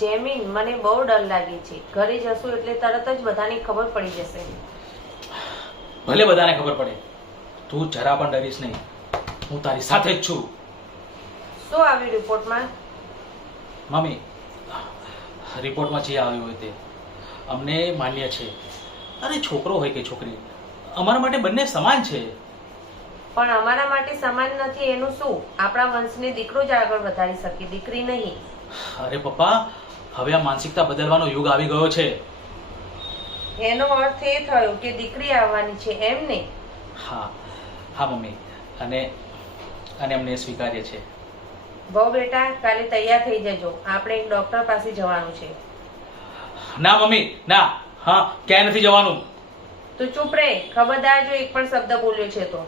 જેમીન, મને બહુ ડર લાગે છે. ઘરે જશું એટલે તરત જ બધાને ખબર પડી જશે. ભલે બધાને ખબર પડે, તું જરા પણ ડરીશ નહીં. હું તારી સાથે જ છું. શું આવ્યું રિપોર્ટમાં? મમ્મી, રિપોર્ટમાં જે આવ્યું હોય તે અમને માન્ય છે. અરે છોકરો હોય કે છોકરી, અમારા માટે બંને સમાન છે. પણ અમારા માટે સમાન નથી એનું શું? આપણા વંશને દીકરો જ આગળ વધારી શકે, દીકરી નહીં. અરે પપ્પા, હવે આ માનસિકતા બદલવાનો યુગ આવી ગયો છે. એનો અર્થ એ થયો કે દીકરી આવવાની છે એમ ને? હા હા મમ્મી, અને અમને સ્વીકાર્ય છે. બહુ બેટા, કાલે તૈયાર થઈ જજો, આપણે એક ડોક્ટર પાસે જવાનું છે. ના મમ્મી, ના. હા, ક્યાંય નથી જવાનું. તું ચૂપ રહે, ખબરદાર જો એક પણ શબ્દ બોલ્યો છે તો.